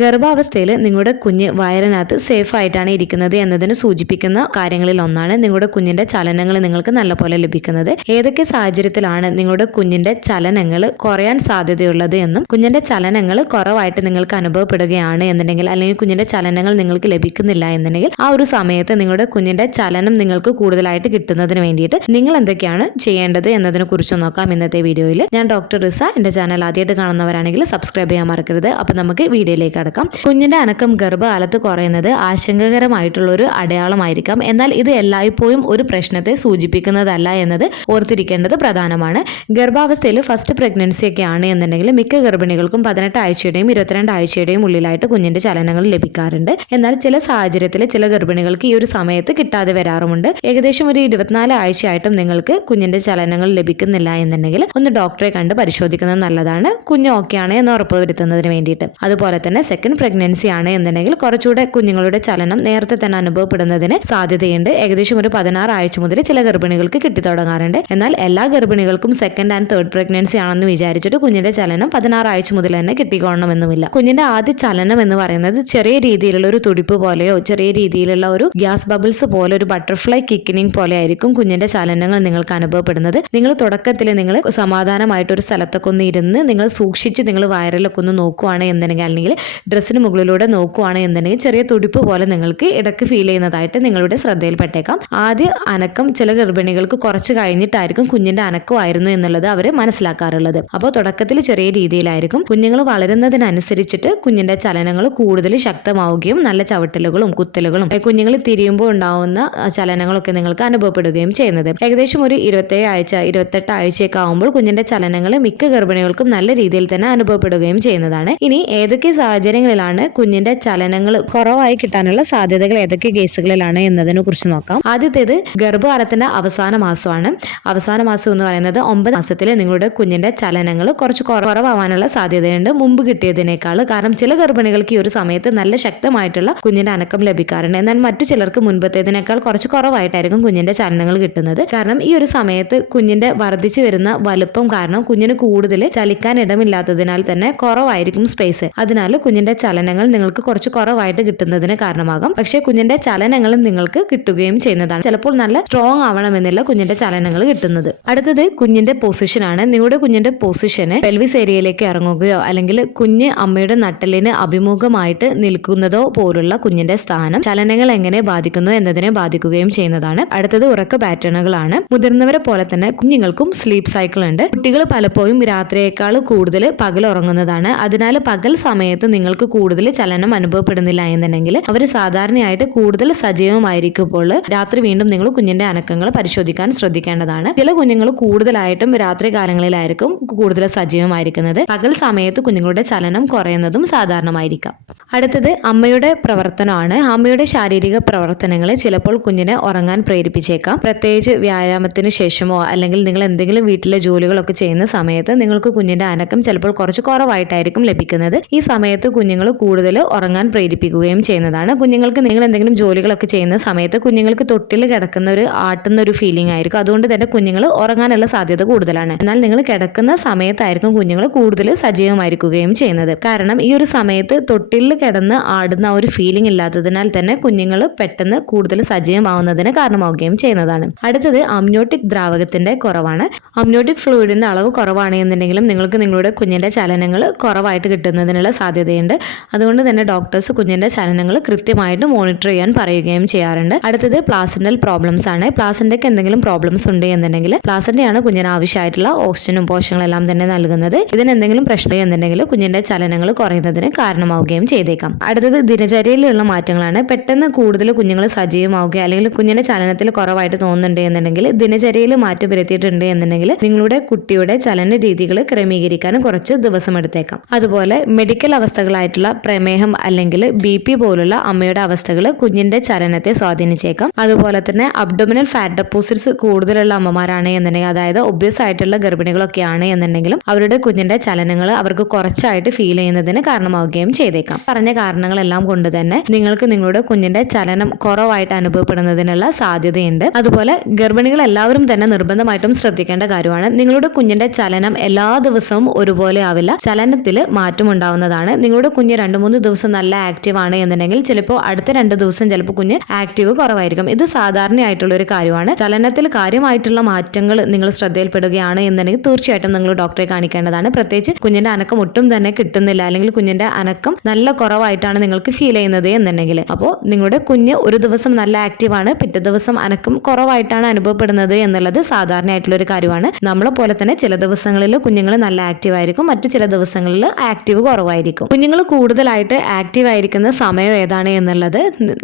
ഗർഭാവസ്ഥയിൽ നിങ്ങളുടെ കുഞ്ഞ് വയറിനകത്ത് സേഫ് ആയിട്ടാണ് ഇരിക്കുന്നത് എന്നതിന് സൂചിപ്പിക്കുന്ന കാര്യങ്ങളിൽ ഒന്നാണ് നിങ്ങളുടെ കുഞ്ഞിന്റെ ചലനങ്ങൾ നിങ്ങൾക്ക് നല്ലപോലെ ലഭിക്കുന്നത്. ഏതൊക്കെ സാഹചര്യത്തിലാണ് നിങ്ങളുടെ കുഞ്ഞിന്റെ ചലനങ്ങൾ കുറയാൻ സാധ്യതയുള്ളത് എന്നും കുഞ്ഞിന്റെ ചലനങ്ങൾ കുറവായിട്ട് നിങ്ങൾക്ക് അനുഭവപ്പെടുകയാണ് എന്നുണ്ടെങ്കിൽ, അല്ലെങ്കിൽ കുഞ്ഞിന്റെ ചലനങ്ങൾ നിങ്ങൾക്ക് ലഭിക്കുന്നില്ല എന്നുണ്ടെങ്കിൽ, ആ ഒരു സമയത്ത് നിങ്ങളുടെ കുഞ്ഞിന്റെ ചലനം നിങ്ങൾക്ക് കൂടുതലായിട്ട് കിട്ടുന്നതിന് വേണ്ടിയിട്ട് നിങ്ങൾ എന്തൊക്കെയാണ് ചെയ്യേണ്ടത് എന്നതിനെ കുറിച്ച് നോക്കാം ഇന്നത്തെ വീഡിയോയിൽ. ഞാൻ ഡോക്ടർ റിസ. എന്റെ ചാനൽ ആദ്യമായിട്ട് കാണുന്നവരാണെങ്കിൽ സബ്സ്ക്രൈബ് ചെയ്യാൻ മറക്കരുത്. അപ്പൊ നമുക്ക് വീഡിയോയിലേക്ക് കടക്കാം. കുഞ്ഞിന്റെ അനക്കം ഗർഭകാലത്ത് കുറയുന്നത് ആശങ്കകരമായിട്ടുള്ള ഒരു അടയാളമായിരിക്കാം. എന്നാൽ ഇത് എല്ലായ്പ്പോഴും ഒരു പ്രശ്നത്തെ സൂചിപ്പിക്കുന്നതല്ല എന്നത് ഓർത്തിരിക്കേണ്ടത് പ്രധാനമാണ്. ഗർഭാവസ്ഥയിൽ ഫസ്റ്റ് പ്രഗ്നൻസി ഒക്കെ ആണ് എന്നുണ്ടെങ്കിൽ മിക്ക ഗർഭിണികൾക്കും 18 ആഴ്ചയുടെയും 22 ആഴ്ചയുടെയും ഉള്ളിലായിട്ട് കുഞ്ഞിന്റെ ചലനങ്ങൾ ലഭിക്കാറുണ്ട്. എന്നാൽ ചില സാഹചര്യത്തിൽ ചില ഗർഭിണികൾക്ക് ഈ ഒരു സമയത്ത് കിട്ടാതെ വരാറുമുണ്ട്. ഏകദേശം ഒരു 24 ആഴ്ചയായിട്ടും നിങ്ങൾക്ക് കുഞ്ഞിന്റെ ചലനങ്ങൾ ലഭിക്കുന്നില്ല എന്നുണ്ടെങ്കിൽ ഒന്ന് ഡോക്ടറെ കണ്ട് പരിശോധിക്കുന്നത് നല്ലതാണ്, കുഞ്ഞ് ഓക്കെയാണ് എന്ന് ഉറപ്പുവരുത്തുന്നതിന് വേണ്ടിയിട്ട്. അതുപോലെ തന്നെ സെക്കൻഡ് പ്രഗ്നൻസി ആണ് എന്നുണ്ടെങ്കിൽ കുറച്ചുകൂടെ കുഞ്ഞുങ്ങളുടെ ചലനം നേരത്തെ തന്നെ അനുഭവപ്പെടുന്നതിന് സാധ്യതയുണ്ട്. ഏകദേശം ഒരു 16 ആഴ്ച മുതൽ ചില ഗർഭിണികൾക്ക് കിട്ടിത്തുടങ്ങാറുണ്ട്. എന്നാൽ എല്ലാ ഗർഭിണികൾക്കും സെക്കൻഡ് ആൻഡ് തേർഡ് പ്രഗ്നൻസി ആണെന്ന് വിചാരിച്ചിട്ട് കുഞ്ഞിന്റെ ചലനം 16 ആഴ്ച മുതൽ തന്നെ കിട്ടിക്കൊള്ളണമെന്നുമില്ല. കുഞ്ഞിന്റെ ആദ്യ ചലനം എന്ന് പറയുന്നത് ചെറിയ രീതിയിലുള്ള ഒരു തുടിപ്പ് പോലെയോ ചെറിയ രീതിയിലുള്ള ഒരു ഗ്യാസ് ബബിൾസ് പോലെ ഒരു ബട്ടർഫ്ലൈ കിക്കിനിങ് പോലെ ആയിരിക്കും കുഞ്ഞിന്റെ ചലനങ്ങൾ നിങ്ങൾക്ക് അനുഭവപ്പെടുന്നത്. നിങ്ങൾ തുടക്കത്തിൽ നിങ്ങൾ സമാധാനമായിട്ട് ഒരു സ്ഥലത്തൊക്കെ ഒന്ന് ഇരുന്ന് നിങ്ങൾ സൂക്ഷിച്ച് നിങ്ങൾ വയറിലൊക്കെ ഒന്ന് നോക്കുവാണ് എന്നുണ്ടെങ്കിൽ, അല്ലെങ്കിൽ ഡ്രസ്സിന് മുകളിലൂടെ നോക്കുവാണ് എന്നുണ്ടെങ്കിൽ ചെറിയ തുടിപ്പ് പോലെ നിങ്ങൾക്ക് ഇടയ്ക്ക് ഫീൽ ചെയ്യുന്നതായിട്ട് നിങ്ങളുടെ ശ്രദ്ധയിൽപ്പെട്ടേക്കാം. ആദ്യ അനക്കം ചില ഗർഭിണികൾക്ക് കുറച്ച് കഴിഞ്ഞിട്ടായിരിക്കും കുഞ്ഞിന്റെ അനക്കമായിരുന്നു എന്നുള്ളത് അവർ മനസ്സിലാക്കാറുള്ളത്. അപ്പോൾ തുടക്കത്തിൽ ചെറിയ രീതിയിലായിരിക്കും. കുഞ്ഞുങ്ങൾ വളരുന്നതിനനുസരിച്ചിട്ട് കുഞ്ഞിന്റെ ചലനങ്ങൾ കൂടുതൽ ശക്തമാവുകയും നല്ല ചവിട്ടലുകളും കുത്തലുകളും കുഞ്ഞുങ്ങൾ തിരിയുമ്പോൾ ഉണ്ടാവുന്ന ചലനങ്ങളൊക്കെ നിങ്ങൾക്ക് അനുഭവപ്പെടുകയും ചെയ്യുന്നത്. ഏകദേശം ഒരു 27 ആഴ്ച 28 ആഴ്ചയൊക്കെ ആകുമ്പോൾ കുഞ്ഞിന്റെ ചലനങ്ങൾ മിക്ക ഗർഭിണികൾക്കും നല്ല രീതിയിൽ തന്നെ അനുഭവപ്പെടുകയും ചെയ്യുന്നതാണ്. ഇനി ഏതൊക്കെ സാഹചര്യങ്ങളിലാണ് കുഞ്ഞിന്റെ ചലനങ്ങൾ കുറവായി കിട്ടാനുള്ള സാധ്യതകൾ ഏതൊക്കെ കേസുകളിലാണ് എന്നതിനെ കുറിച്ച് നോക്കാം. ആദ്യത്തേത് ഗർഭകാലത്തിന്റെ അവസാന മാസമാണ്. അവസാന മാസം എന്ന് പറയുന്നത് 9 മാസത്തിൽ നിങ്ങളുടെ കുഞ്ഞിന്റെ ചലനങ്ങൾ കുറച്ച് കുറവാവാനുള്ള സാധ്യതയുണ്ട് മുമ്പ് കിട്ടിയതിനേക്കാൾ. കാരണം ചില ഗർഭിണികൾക്ക് ഈ ഒരു സമയത്ത് നല്ല ശക്തമായിട്ടുള്ള കുഞ്ഞിന്റെ അനക്കം ലഭിക്കാറുണ്ട്. എന്നാൽ മറ്റു ചിലർക്ക് മുൻപത്തേതിനേക്കാൾ കുറച്ച് കുറവായിട്ടായിരിക്കും കുഞ്ഞിന്റെ ചലനങ്ങൾ കിട്ടുന്നത്. കാരണം ഈ ഒരു സമയത്ത് കുഞ്ഞിന്റെ വർദ്ധിച്ചു വരുന്ന വലുപ്പം കാരണം കുഞ്ഞിന് കൂടുതൽ ചലിക്കാൻ ഇടമില്ലാത്തതിനാൽ തന്നെ കുറവായിരിക്കും സ്പേസ്. അതിനാൽ കുഞ്ഞിന്റെ ചലനങ്ങൾ നിങ്ങൾക്ക് കുറച്ച് കുറവായിട്ട് കിട്ടുന്നതിന് കാരണമാകും. പക്ഷേ കുഞ്ഞിന്റെ ചലനങ്ങൾ നിങ്ങൾക്ക് കിട്ടുകയും ചെയ്യുന്നതാണ്. ചിലപ്പോൾ നല്ല സ്ട്രോങ് ആവണമെന്നില്ല കുഞ്ഞിന്റെ ചലനങ്ങൾ കിട്ടുന്നത്. അടുത്തത് കുഞ്ഞിന്റെ പൊസിഷൻ ആണ്. നിങ്ങളുടെ കുഞ്ഞിന്റെ പൊസിഷന് പെൽവിസ് ഏരിയയിലേക്ക് ഇറങ്ങുകയോ അല്ലെങ്കിൽ കുഞ്ഞ് അമ്മയുടെ നട്ടലിന് അഭിമുഖമായിട്ട് നിൽക്കുന്നതോ പോലുള്ള കുഞ്ഞിന്റെ സ്ഥാനം ചലനങ്ങൾ എങ്ങനെ ബാധിക്കുന്നു എന്നതിനെ ബാധിക്കുകയും ചെയ്യുന്നതാണ്. അടുത്തത് ഉറക്ക പാറ്റേണുകളാണ്. മുതിർന്നവരെ പോലെ തന്നെ കുഞ്ഞുങ്ങൾക്കും സ്ലീപ്പ് സൈക്കിൾ ഉണ്ട്. കുട്ടികൾ പലപ്പോഴും രാത്രിയേക്കാൾ കൂടുതൽ പകൽ ഉറങ്ങുന്നതാണ്. അതിനാൽ പകൽ സമയത്ത് നിങ്ങൾക്ക് കൂടുതൽ ചലനം അനുഭവപ്പെടുന്നില്ല എന്നുണ്ടെങ്കിൽ അവർ സാധാരണയായിട്ട് കൂടുതൽ സജീവമായിരിക്കുമ്പോൾ രാത്രി വീണ്ടും നിങ്ങൾ കുഞ്ഞിന്റെ അനക്കങ്ങൾ പരിശോധിക്കാൻ ശ്രദ്ധിക്കേണ്ടതാണ്. ചില കുഞ്ഞുങ്ങൾ കൂടുതലായിട്ടും രാത്രി കാലങ്ങളിലായിരിക്കും കൂടുതൽ സജീവമായിരിക്കുന്നത്. പകൽ സമയത്ത് കുഞ്ഞുങ്ങളുടെ ചലനം കുറയുന്നതും സാധാരണമായിരിക്കാം. അടുത്തത് അമ്മയുടെ പ്രവർത്തനമാണ്. അമ്മയുടെ ശാരീരിക പ്രവർത്തനങ്ങൾ ചിലപ്പോൾ കുഞ്ഞിനെ ഉറങ്ങാൻ പ്രേരിപ്പിച്ചേക്കാം. പ്രത്യേകിച്ച് വ്യായാമത്തിന് ശേഷമോ അല്ലെങ്കിൽ നിങ്ങൾ എന്തെങ്കിലും വീട്ടിലെ ജോലികളൊക്കെ ചെയ്യുന്ന സമയത്ത് നിങ്ങൾക്ക് കുഞ്ഞിന്റെ അനക്കം ചിലപ്പോൾ കുറച്ച് കുറവായിട്ടായിരിക്കും ലഭിക്കുന്നത്. ഈ സമയത്ത് കുഞ്ഞുങ്ങൾ കൂടുതൽ ഉറങ്ങാൻ പ്രേരിപ്പിക്കുകയും ചെയ്യുന്നതാണ്. കുഞ്ഞുങ്ങൾക്ക് നിങ്ങൾ എന്തെങ്കിലും ജോലികളൊക്കെ ചെയ്യുന്ന സമയത്ത് കുഞ്ഞുങ്ങൾക്ക് തൊട്ടിൽ കിടക്കുന്ന ഒരു ആട്ടുന്ന ഒരു ഫീലിംഗ് ആയിരിക്കും. അതുകൊണ്ട് തന്നെ കുഞ്ഞുങ്ങൾ ഉറങ്ങാനുള്ള സാധ്യത കൂടുതലാണ്. എന്നാൽ നിങ്ങൾ കിടക്കുന്ന സമയത്തായിരിക്കും കുഞ്ഞുങ്ങൾ കൂടുതൽ സജീവമായിരിക്കുകയും ചെയ്യുന്നത്. കാരണം ഈ ഒരു സമയത്ത് തൊട്ടിൽ കിടന്ന് ആടുന്ന ഒരു ഫീലിംഗ് ഇല്ലാത്തതിനാൽ തന്നെ കുഞ്ഞുങ്ങൾ പെട്ടെന്ന് കൂടുതൽ സജീവമാവുന്നതിന് കാരണമാവുകയും ചെയ്യുന്നതാണ്. അടുത്തത് അമ്നിയോട്ടിക് ദ്രാവകത്തിന്റെ കുറവാണ്. അമ്നിയോട്ടിക് ഫ്ലൂയിഡിന്റെ അളവ് കുറവാണ് എന്നുണ്ടെങ്കിലും നിങ്ങൾക്ക് നിങ്ങളുടെ കുഞ്ഞിന്റെ ചലനങ്ങൾ കുറവായിട്ട് കിട്ടുന്നതിനുള്ള സാധ്യതയുണ്ട്. അതുകൊണ്ട് തന്നെ ഡോക്ടേഴ്സ് കുഞ്ഞിന്റെ ചലനങ്ങൾ കൃത്യമായിട്ട് മോണിറ്റർ ചെയ്യാൻ പറയുകയും ചെയ്യാറുണ്ട്. അടുത്തത് പ്ലാസന്റൽ പ്രോബ്ലംസ് ആണ്. പ്ലാസന്റയ്ക്ക് എന്തെങ്കിലും പ്രോബ്ലംസ് ഉണ്ട് എന്നുണ്ടെങ്കിൽ പ്ലാസന്റയാണ് കുഞ്ഞിന് ആവശ്യമായിട്ടുള്ള ഓക്സിജനും പോഷകങ്ങളെല്ലാം തന്നെ നൽകുന്നത്. ഇതിന് എന്തെങ്കിലും പ്രശ്നം എന്നുണ്ടെങ്കിൽ കുഞ്ഞിന്റെ ചലനങ്ങൾ കുറയുന്നതിന് കാരണമാവുകയും ചെയ്തേക്കാം. അടുത്തത് ദിനചര്യയിലുള്ള മാറ്റങ്ങളാണ്. പെട്ടെന്ന് കൂടുതൽ കുഞ്ഞുങ്ങൾ സജീവമാവുക അല്ലെങ്കിൽ കുഞ്ഞിന്റെ ചലനത്തിൽ കുറവായിട്ട് തോന്നുന്നുണ്ട് എന്നുണ്ടെങ്കിൽ ദിനചര്യയിൽ മാറ്റം വരുത്തിയിട്ടുണ്ട് എന്നുണ്ടെങ്കിൽ നിങ്ങളുടെ കുട്ടിയുടെ ചലന രീതികൾ ക്രമീകരിക്കാൻ കുറച്ച് ദിവസം എടുത്തേക്കാം. അതുപോലെ മെഡിക്കൽ അവസ്ഥകളായിട്ടുള്ള പ്രമേഹം അല്ലെങ്കിൽ BP പോലുള്ള അമ്മയുടെ അവസ്ഥകൾ കുഞ്ഞിന്റെ ചലനത്തെ സ്വാധീനിച്ചേക്കാം. അതുപോലെ തന്നെ അബ്ഡോമിനൽ ഫാറ്റ് ഡെപ്പോസിറ്റ്സ് കൂടുതലുള്ള അമ്മമാരാണ് എന്നുണ്ടെങ്കിൽ, അതായത് ഒബ്വിയസ് ആയിട്ടുള്ള ഗർഭിണികളൊക്കെയാണ് എന്നുണ്ടെങ്കിലും അവരുടെ കുഞ്ഞിന്റെ ചലനങ്ങൾ അവർക്ക് കുറച്ചായിട്ട് ഫീൽ ചെയ്യുന്നതിന് കാരണമാവുകയും ചെയ്തേക്കാം. പറഞ്ഞ കാരണങ്ങളെല്ലാം കൊണ്ട് തന്നെ നിങ്ങൾക്ക് നിങ്ങളുടെ കുഞ്ഞിന്റെ ചലനം കുറവായിട്ട് അനുഭവപ്പെടുന്നതിനുള്ള സാധ്യതയുണ്ട്. അതുപോലെ ഗർഭിണികൾ എല്ലാവരും തന്നെ നിർബന്ധമായിട്ടും ശ്രദ്ധിക്കേണ്ട കാര്യമാണ്. നിങ്ങളുടെ കുഞ്ഞിന്റെ ചലനം എല്ലാ ദിവസവും ഒരുപോലെ ആവില്ല. ചലനത്തിൽ മാറ്റം ഉണ്ടാവുന്നതാണ്. നിങ്ങളുടെ നിങ്ങളുടെ കുഞ്ഞ് 2-3 ദിവസം നല്ല ആക്റ്റീവ് ആണ് എന്നുണ്ടെങ്കിൽ ചിലപ്പോൾ അടുത്ത 2 ദിവസം ചിലപ്പോൾ കുഞ്ഞ് ആക്റ്റീവ് കുറവായിരിക്കും. ഇത് സാധാരണയായിട്ടുള്ള ഒരു കാര്യമാണ്. ചലനത്തിൽ കാര്യമായിട്ടുള്ള മാറ്റങ്ങൾ നിങ്ങൾ ശ്രദ്ധയിൽപ്പെടുകയാണ് എന്നുണ്ടെങ്കിൽ തീർച്ചയായിട്ടും നിങ്ങൾ ഡോക്ടറെ കാണിക്കേണ്ടതാണ്. പ്രത്യേകിച്ച് കുഞ്ഞിന്റെ അനക്കം ഒട്ടും തന്നെ കിട്ടുന്നില്ല, അല്ലെങ്കിൽ കുഞ്ഞിന്റെ അനക്കം നല്ല കുറവായിട്ടാണ് നിങ്ങൾക്ക് ഫീൽ ചെയ്യുന്നത് എന്നുണ്ടെങ്കിൽ, അപ്പോൾ നിങ്ങളുടെ കുഞ്ഞ് ഒരു ദിവസം നല്ല ആക്റ്റീവ് ആണ്, പിറ്റേ ദിവസം അനക്കം കുറവായിട്ടാണ് അനുഭവപ്പെടുന്നത് എന്നുള്ളത് സാധാരണയായിട്ടുള്ള ഒരു കാര്യമാണ്. നമ്മളെ പോലെ തന്നെ ചില ദിവസങ്ങളിൽ കുഞ്ഞുങ്ങൾ നല്ല ആക്റ്റീവ് ആയിരിക്കും, മറ്റു ചില ദിവസങ്ങളിൽ ആക്റ്റീവ് കുറവായിരിക്കും. കുഞ്ഞുങ്ങൾ കൂടുതലായിട്ട് ആക്റ്റീവ് ആയിരിക്കുന്ന സമയം ഏതാണ് എന്നുള്ളത്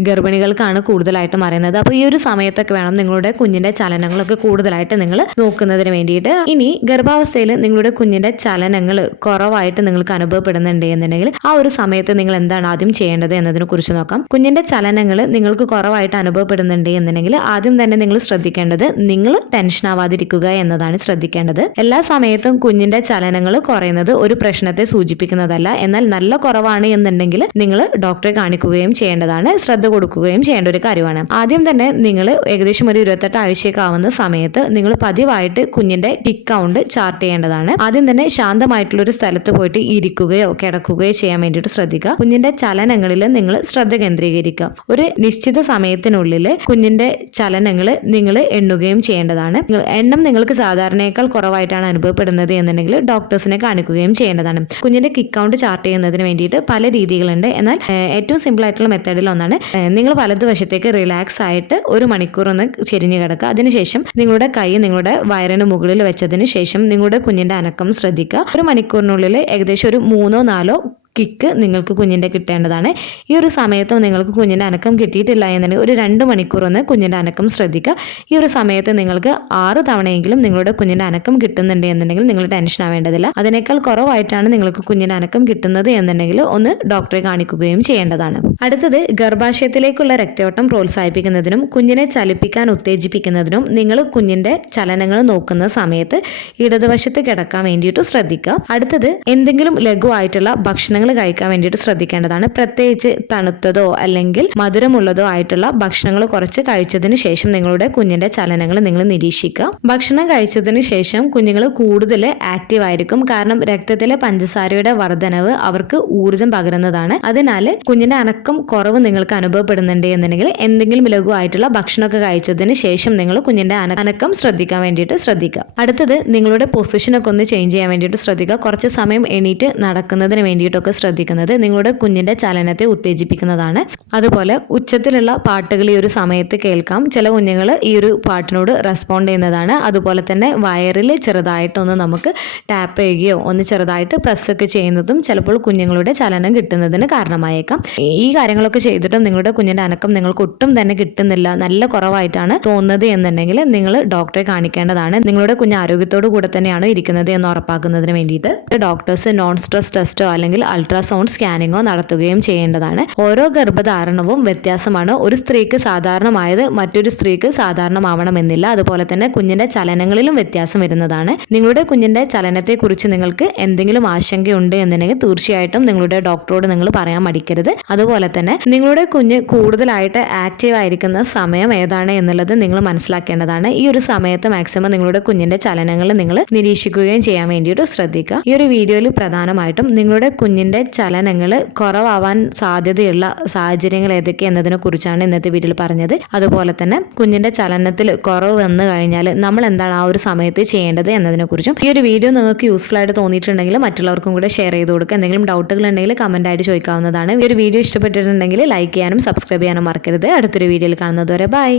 ഗർഭിണികൾക്കാണ് കൂടുതലായിട്ടും അറിയുന്നത്. അപ്പോൾ ഈ ഒരു സമയത്തൊക്കെ വേണം നിങ്ങളുടെ കുഞ്ഞിന്റെ ചലനങ്ങളൊക്കെ കൂടുതലായിട്ട് നിങ്ങൾ നോക്കുന്നതിന് വേണ്ടിയിട്ട്. ഇനി ഗർഭാവസ്ഥയിൽ നിങ്ങളുടെ കുഞ്ഞിന്റെ ചലനങ്ങൾ കുറവായിട്ട് നിങ്ങൾക്ക് അനുഭവപ്പെടുന്നുണ്ട് എന്നുണ്ടെങ്കിൽ ആ ഒരു സമയത്ത് നിങ്ങൾ എന്താണ് ആദ്യം ചെയ്യേണ്ടത് എന്നതിനെ കുറിച്ച് നോക്കാം. കുഞ്ഞിന്റെ ചലനങ്ങൾ നിങ്ങൾക്ക് കുറവായിട്ട് അനുഭവപ്പെടുന്നുണ്ട് എന്നുണ്ടെങ്കിൽ ആദ്യം തന്നെ നിങ്ങൾ ശ്രദ്ധിക്കേണ്ടത് നിങ്ങൾ ടെൻഷൻ ആവാതിരിക്കുക എന്നതാണ് ശ്രദ്ധിക്കേണ്ടത്. എല്ലാ സമയത്തും കുഞ്ഞിന്റെ ചലനങ്ങൾ കുറയുന്നത് ഒരു പ്രശ്നത്തെ സൂചിപ്പിക്കുന്നതല്ല. എന്നാൽ നല്ല കുറവാണ് എന്നുണ്ടെങ്കിൽ നിങ്ങൾ ഡോക്ടറെ കാണിക്കുകയും ചെയ്യേണ്ടതാണ്, ശ്രദ്ധ കൊടുക്കുകയും ചെയ്യേണ്ട ഒരു കാര്യമാണ്. ആദ്യം തന്നെ നിങ്ങൾ ഏകദേശം ഒരു 28 ആഴ്ചയൊക്കെ ആവുന്ന സമയത്ത് നിങ്ങൾ പതിവായിട്ട് കുഞ്ഞിന്റെ കിക്ക് കൗണ്ട് ചാർട്ട് ചെയ്യേണ്ടതാണ്. ആദ്യം തന്നെ ശാന്തമായിട്ടുള്ള ഒരു സ്ഥലത്ത് പോയിട്ട് ഇരിക്കുകയോ കിടക്കുകയോ ചെയ്യാൻ വേണ്ടിയിട്ട് ശ്രദ്ധിക്കുക. കുഞ്ഞിന്റെ ചലനങ്ങളിൽ നിങ്ങൾ ശ്രദ്ധ കേന്ദ്രീകരിക്കുക. ഒരു നിശ്ചിത സമയത്തിനുള്ളിൽ കുഞ്ഞിന്റെ ചലനങ്ങൾ നിങ്ങൾ എണ്ണുകയും ചെയ്യേണ്ടതാണ്. എണ്ണം നിങ്ങൾക്ക് സാധാരണയേക്കാൾ കുറവായിട്ടാണ് അനുഭവപ്പെടുന്നത് എന്നുണ്ടെങ്കിൽ ഡോക്ടേഴ്സിനെ കാണിക്കുകയും ചെയ്യേണ്ടതാണ്. കുഞ്ഞിന്റെ കിക്ക് കൗണ്ട് ചാർട്ട് ചെയ്യുന്നതിന് വേണ്ടിയിട്ട് പല രീതികളുണ്ട്. എന്നാൽ ഏറ്റവും സിമ്പിൾ ആയിട്ടുള്ള മെത്തേഡിൽ ഒന്നാണ് നിങ്ങൾ വലതുവശത്തേക്ക് റിലാക്സ് ആയിട്ട് 1 മണിക്കൂർ ഒന്ന് ചെരിഞ്ഞു കിടക്കുക. അതിനുശേഷം നിങ്ങളുടെ കൈ നിങ്ങളുടെ വയറിന് മുകളിൽ വെച്ചതിന് ശേഷം നിങ്ങളുടെ കുഞ്ഞിന്റെ അനക്കം ശ്രദ്ധിക്കുക. 1 മണിക്കൂറിനുള്ളിൽ ഏകദേശം ഒരു 3-4 കിക്ക് നിങ്ങൾക്ക് കുഞ്ഞിൻ്റെ കിട്ടേണ്ടതാണ്. ഈ ഒരു സമയത്തും നിങ്ങൾക്ക് കുഞ്ഞിൻ്റെ അനക്കം കിട്ടിയിട്ടില്ല എന്നുണ്ടെങ്കിൽ ഒരു 2 മണിക്കൂർ ഒന്ന് കുഞ്ഞിൻ്റെ അനക്കം ശ്രദ്ധിക്കുക. ഈ ഒരു സമയത്ത് നിങ്ങൾക്ക് 6 തവണയെങ്കിലും നിങ്ങളുടെ കുഞ്ഞിൻ്റെ അനക്കം കിട്ടുന്നുണ്ട് എന്നുണ്ടെങ്കിൽ നിങ്ങൾ ടെൻഷൻ ആവേണ്ടതില്ല. അതിനേക്കാൾ കുറവായിട്ടാണ് നിങ്ങൾക്ക് കുഞ്ഞിൻ്റെ അനക്കം കിട്ടുന്നത് എന്നുണ്ടെങ്കിൽ ഒന്ന് ഡോക്ടറെ കാണിക്കുകയും ചെയ്യേണ്ടതാണ്. അടുത്തത് ഗർഭാശയത്തിലേക്കുള്ള രക്തയോട്ടം പ്രോത്സാഹിപ്പിക്കുന്നതിനും കുഞ്ഞിനെ ചലിപ്പിക്കാൻ ഉത്തേജിപ്പിക്കുന്നതിനും നിങ്ങൾ കുഞ്ഞിൻ്റെ ചലനങ്ങൾ നോക്കുന്ന സമയത്ത് ഇടതുവശത്ത് കിടക്കാൻ വേണ്ടിയിട്ട് ശ്രദ്ധിക്കുക. അടുത്തത് എന്തെങ്കിലും ലഘുവായിട്ടുള്ള ഭക്ഷണങ്ങൾ കഴിക്കാൻ വേണ്ടിയിട്ട് ശ്രദ്ധിക്കേണ്ടതാണ്. പ്രത്യേകിച്ച് തണുത്തതോ അല്ലെങ്കിൽ മധുരമുള്ളതോ ആയിട്ടുള്ള ഭക്ഷണങ്ങൾ കുറച്ച് കഴിച്ചതിന് ശേഷം നിങ്ങളുടെ കുഞ്ഞിന്റെ ചലനങ്ങൾ നിങ്ങൾ നിരീക്ഷിക്കുക. ഭക്ഷണം കഴിച്ചതിന് ശേഷം കുഞ്ഞുങ്ങൾ കൂടുതൽ ആക്റ്റീവ് ആയിരിക്കും. കാരണം രക്തത്തിലെ പഞ്ചസാരയുടെ വർധനവ് അവർക്ക് ഊർജ്ജം പകരുന്നതാണ്. അതിനാൽ കുഞ്ഞിന്റെ അനക്കം കുറവ് നിങ്ങൾക്ക് അനുഭവപ്പെടുന്നുണ്ട് എന്നുണ്ടെങ്കിൽ എന്തെങ്കിലും ലഘുവായിട്ടുള്ള ഭക്ഷണമൊക്കെ കഴിച്ചതിന് ശേഷം നിങ്ങൾ കുഞ്ഞിന്റെ അനക്കം ശ്രദ്ധിക്കാൻ വേണ്ടിയിട്ട് ശ്രദ്ധിക്കുക. അടുത്തത് നിങ്ങളുടെ പൊസിഷനൊക്കെ ഒന്ന് ചേഞ്ച് ചെയ്യാൻ വേണ്ടിയിട്ട് ശ്രദ്ധിക്കുക. കുറച്ച് സമയം എണീറ്റ് നടക്കുന്നതിന് വേണ്ടിയിട്ടൊക്കെ ശ്രദ്ധിക്കുന്നത് നിങ്ങളുടെ കുഞ്ഞിന്റെ ചലനത്തെ ഉത്തേജിപ്പിക്കുന്നതാണ്. അതുപോലെ ഉച്ചത്തിലുള്ള പാട്ടുകൾ ഈ ഒരു സമയത്ത് കേൾക്കാം. ചില കുഞ്ഞുങ്ങൾ ഈ ഒരു പാട്ടിനോട് റെസ്പോണ്ട് ചെയ്യുന്നതാണ്. അതുപോലെ തന്നെ വയറിൽ ചെറുതായിട്ടൊന്ന് നമുക്ക് ടാപ്പ് ചെയ്യുകയോ ഒന്ന് ചെറുതായിട്ട് പ്രസ് ഒക്കെ ചെയ്യുന്നതും ചിലപ്പോൾ കുഞ്ഞുങ്ങളുടെ ചലനം കിട്ടുന്നതിന് കാരണമായേക്കാം. ഈ കാര്യങ്ങളൊക്കെ ചെയ്തിട്ടും നിങ്ങളുടെ കുഞ്ഞിന്റെ അനക്കം നിങ്ങൾക്ക് ഒട്ടും തന്നെ കിട്ടുന്നില്ല, നല്ല കുറവായിട്ടാണ് തോന്നുന്നത് എന്നുണ്ടെങ്കിൽ നിങ്ങൾ ഡോക്ടറെ കാണിക്കേണ്ടതാണ്. നിങ്ങളുടെ കുഞ്ഞ് ആരോഗ്യത്തോടു കൂടെ തന്നെയാണ് ഇരിക്കുന്നത് എന്ന് ഉറപ്പാക്കുന്നതിന് വേണ്ടിയിട്ട് ഡോക്ടേഴ്സ് നോൺ സ്ട്രെസ് ടെസ്റ്റോ അല്ലെങ്കിൽ അൾട്രാസൗണ്ട് സ്കാനിങ്ങോ നടത്തുകയും ചെയ്യേണ്ടതാണ്. ഓരോ ഗർഭധാരണവും വ്യത്യാസമാണ്. ഒരു സ്ത്രീക്ക് സാധാരണമായത് മറ്റൊരു സ്ത്രീക്ക് സാധാരണമാവണമെന്നില്ല. അതുപോലെ തന്നെ കുഞ്ഞിന്റെ ചലനങ്ങളിലും വ്യത്യാസം വരുന്നതാണ്. നിങ്ങളുടെ കുഞ്ഞിന്റെ ചലനത്തെക്കുറിച്ച് നിങ്ങൾക്ക് എന്തെങ്കിലും ആശങ്കയുണ്ട് എന്നുണ്ടെങ്കിൽ തീർച്ചയായിട്ടും നിങ്ങളുടെ ഡോക്ടറോട് നിങ്ങൾ പറയാൻ മടിക്കരുത്. അതുപോലെ തന്നെ നിങ്ങളുടെ കുഞ്ഞ് കൂടുതലായിട്ട് ആക്റ്റീവ് ആയിരിക്കുന്ന സമയം ഏതാണ് എന്നുള്ളത് നിങ്ങൾ മനസ്സിലാക്കേണ്ടതാണ്. ഈ ഒരു സമയത്ത് മാക്സിമം നിങ്ങളുടെ കുഞ്ഞിന്റെ ചലനങ്ങൾ നിങ്ങൾ നിരീക്ഷിക്കുകയും ചെയ്യാൻ വേണ്ടിയിട്ട് ശ്രദ്ധിക്കുക. ഈ ഒരു വീഡിയോയിൽ പ്രധാനമായിട്ടും നിങ്ങളുടെ കുഞ്ഞിന്റെ ചലനങ്ങൾ കുറവാവാൻ സാധ്യതയുള്ള സാഹചര്യങ്ങൾ ഏതൊക്കെ എന്നതിനെ കുറിച്ചാണ് ഇന്നത്തെ വീഡിയോയിൽ പറഞ്ഞത്. അതുപോലെ തന്നെ കുഞ്ഞിന്റെ ചലനത്തിൽ കുറവ് വന്നു കഴിഞ്ഞാൽ നമ്മൾ എന്താണ് ആ ഒരു സമയത്ത് ചെയ്യേണ്ടത് എന്നതിനെ കുറിച്ചും. ഈ ഒരു വീഡിയോ നിങ്ങൾക്ക് യൂസ്ഫുൾ ആയിട്ട് തോന്നിയിട്ടുണ്ടെങ്കിൽ മറ്റുള്ളവർക്കും കൂടെ ഷെയർ ചെയ്ത് കൊടുക്കുക. എന്തെങ്കിലും ഡൗട്ടുകൾ ഉണ്ടെങ്കിൽ കമന്റ് ആയിട്ട് ചോദിക്കാവുന്നതാണ്. ഈ ഒരു വീഡിയോ ഇഷ്ടപ്പെട്ടിട്ടുണ്ടെങ്കിൽ ലൈക്ക് ചെയ്യാനും സബ്സ്ക്രൈബ് ചെയ്യാനും മറക്കരുത്. അടുത്തൊരു വീഡിയോയിൽ കാണുന്നത് വരെ ബൈ.